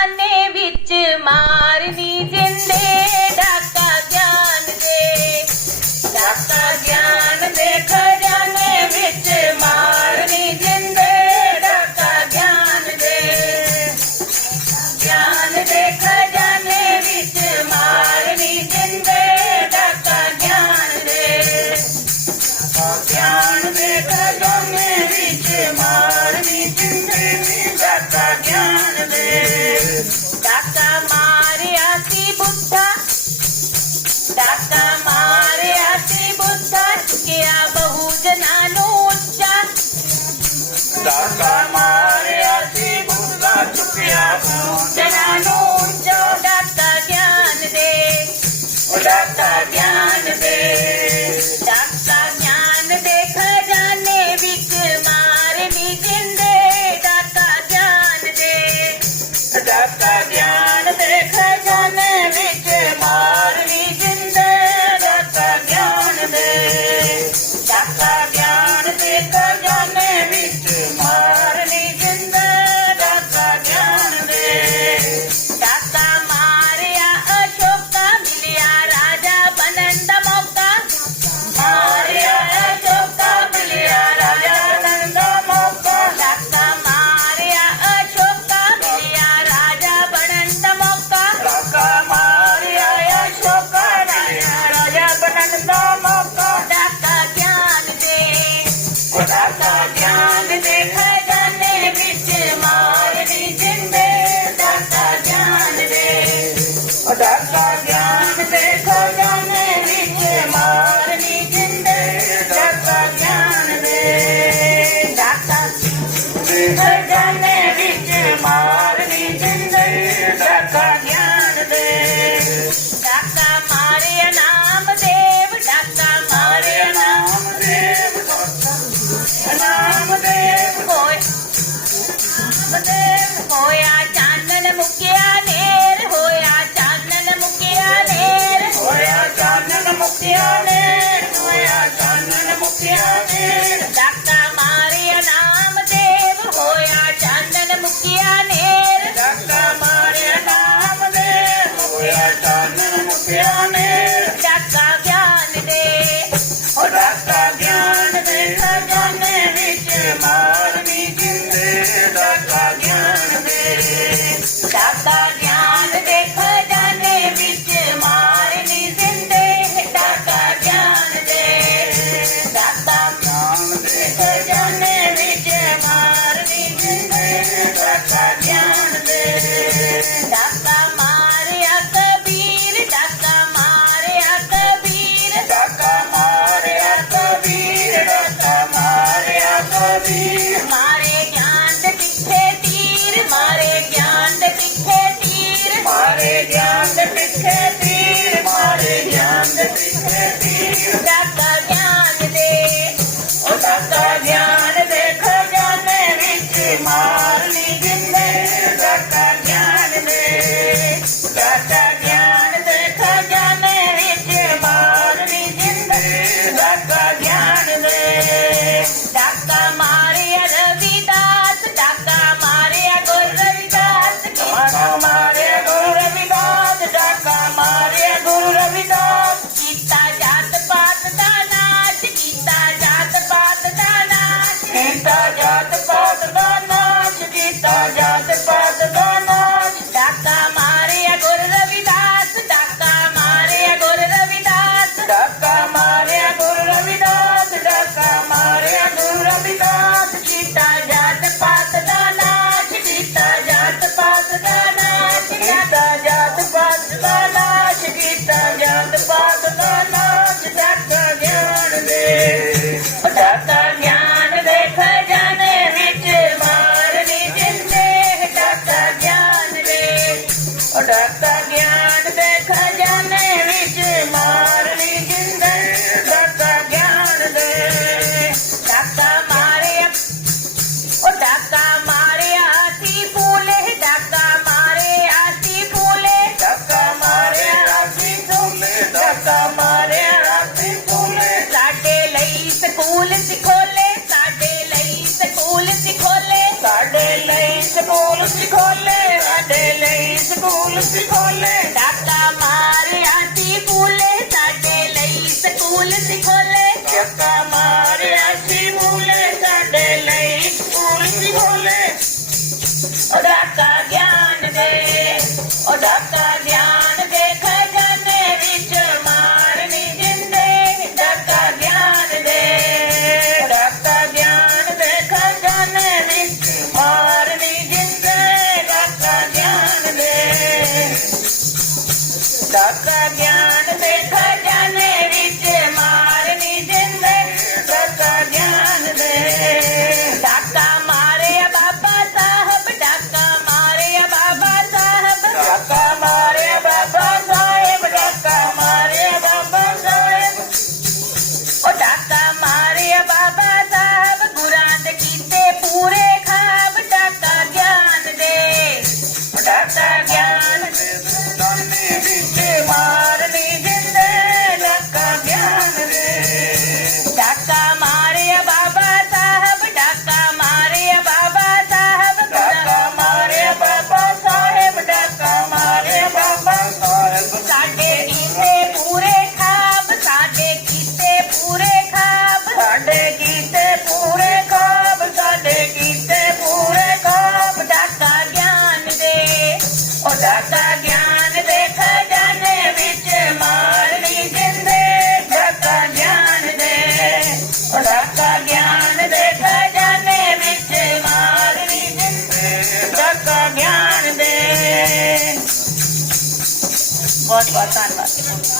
खजाने विच मारनी जिंदे डाका ज्ञान दे, डाका ज्ञान दे खजाने विच मारनी जिंदे डाका ज्ञान दे, ज्ञान दे खजाने विच मारनी जिंदे डाका ज्ञान दे, ज्ञान दे खजाने विच मारनी जिंदे डाका ज्ञान दे। डाका मारिया सी बुद्धा, डाका मारिया सी बुद्धा चुकिया बहु जना नू उच्चा, डाका मारिया सी बुद्धा चुकिया बहु जना नू उच्चा। डाका ज्ञान दे, डाका ज्ञान दे, डाका ज्ञान दे खजाने विच मारनी जिंदे डाका ज्ञान दे, डाका ज्ञान दे खजाने विच मारनी जिंदे डाका ज्ञान दे, डाका ज्ञान दे खजाने विच मारनी जिंदे डाका ज्ञान दे। डाका मारिया अशोका मिलिया राजा बनन दा मौका, मारिया अशोका मिलिया राजा बनन दा मौका। डाका मारिया अशोका मिलिया राजा बनन दा मौका, डाका मारिया अशोका मिलिया राजा बनन दा मौका। डाका ज्ञान दे, डाका ज्ञान दे खजाने विच मारनी जिंदे डाका ज्ञान दे, डाका ज्ञान दे खजाने विच मारनी जिंदे डाका ज्ञान दे, डाका खजाने विच मारनी जिंदे डाका ज्ञान दे। डाका मारे नाम देव, डाका मारे नाम देव, नाम देव होया चानन मुकिया नेर, होया चानन मुकिया नेर, होया चानन मुकिया नेर, होया चानन मुकिया नेर। डाका मारे नाम देव, होया चानन मुकिया नेर, डाका मारे नाम देव, होया चानन मुकिया नेर। डाका ज्ञान दे, डाका ज्ञान दे खजाने विच मारनी जिंदे डाका ज्ञान दे, डाका ज्ञान दे खजाने विच मारनी जिंदे डाका ज्ञान दे, डाका ज्ञान दे खजाने विच मारनी जिंदे डाका ज्ञान दे। डाका मारिया कबीर, डाका मारिया कबीर, डाका मारिया कबीर, डाका मारिया कबीर। मारे ज्ञान दे पिछे तीर, मारे ज्ञान दे पिछे तीर, मारे ज्ञान दे पिछे तीर, मारे ज्ञान दे पिछे तीर। डाका ज्ञान दे, डाका ज्ञान दे खजाने विच मारनी जिंदे डाका ज्ञान दे, डाका ज्ञान दे खजाने विच मारनी जिंदे डाका ज्ञान दे। डाका मारिया रविदास, डाका मारिया गुरु रविदास, डाका मारिया गुरु रविदास, डाका मारिया गुरु रविदास। कीता जात पात दा नाश, कीता जात पात दा नाश, कीता जात पात दा नाश, कीता जात पात दा नाश। डाका मारिया गुरु रविदास, डाका मारिया गुरु रविदास, डाका मारिया गुरु रविदास, डाका मारिया गुरु रविदास। कीता जात पात दा नाश, कीता जात पात दा नाश, कीता जात पात दा नाश, कीता जात पात दा नाश। डाका ज्ञान दे, डाका ज्ञान दे खजाने विच मारनी जिंदे डाका ज्ञान दे, डाका ज्ञान दे खजाने विच मारनी जिंदे डाका ज्ञान दे। डाका मारे, डाका मारे आती फूले, डाका मारे आती फूले, डाका मारे आती फूले, डाका मारे आती फूले। साडे लई स्कूल सिखोले, साडे लई स्कूल सिखोले, साडे लई स्कूल सिखोले, साडे लई ਸਕੂਲ ਸੀ ਖੋਲੇ ਡਾਕਾ ਮਾਰਿਆ ਸੀ ਫੂਲੇ ਸਾਡੇ ਲਈ ਸਕੂਲ ਸੀ ਖੋਲੇ ਡਾਕਾ ਮਾਰਿਆ ਸੀ ਫੂਲੇ ਸਾਡੇ ਲਈ ਸਕੂਲ ਸੀ ਖੋਲੇ ਉਹ ਡਾਕਾ ਗਿਆਨ ਦੇ ਉਹ ਡਾਕਾ ਗਿਆਨ ਦੇ ਖਜ਼ਾਨੇ ਵਿੱਚ ਮਾਰਨੀ ਜਿੰਦੇ ਡਾਕਾ ਗਿਆਨ ਦੇ ਡਾਕਾ ਗਿਆਨ ਦੇ ਖਜ਼ਾਨੇ ਵਿੱਚ ਮਾਰਨੀ ਜਿੰਦੇ ਡਾਕਾ ਗਿਆਨ ਦੇ ਡਾਕਾ ਗਿਆਨ ਦੇ ਖਜ਼ਾਨੇ ਵਿੱਚ ਮਾਰਨੀ ਜਿੰਦੇ ਡਾਕਾ ਗਿਆਨ ਦੇ ਡਾਕਾ ਮਾਰਿਆ ਬਾਬਾ ਸਾਹਿਬ ਡਾਕਾ ਮਾਰਿਆ ਬਾਬਾ ਸਾਹਿਬ ਡਾਕਾ ਮਾਰਿਆ ਬਾਬਾ ਸਾਹਿਬ ਡਾਕਾ ਮਾਰਿਆ ਬਾਬਾ ਸਾਹਿਬ ਉਹ ਡਾਕਾ ਮਾਰਿਆ ਬਾਬਾ ਸਾਹਿਬ ਗੁਰਾਂ ਦੇ ਕੀਤੇ ਪੂਰੇ ਖਾਬ ਡਾਕਾ ਗਿਆਨ ਦੇ ਡਾਕਾ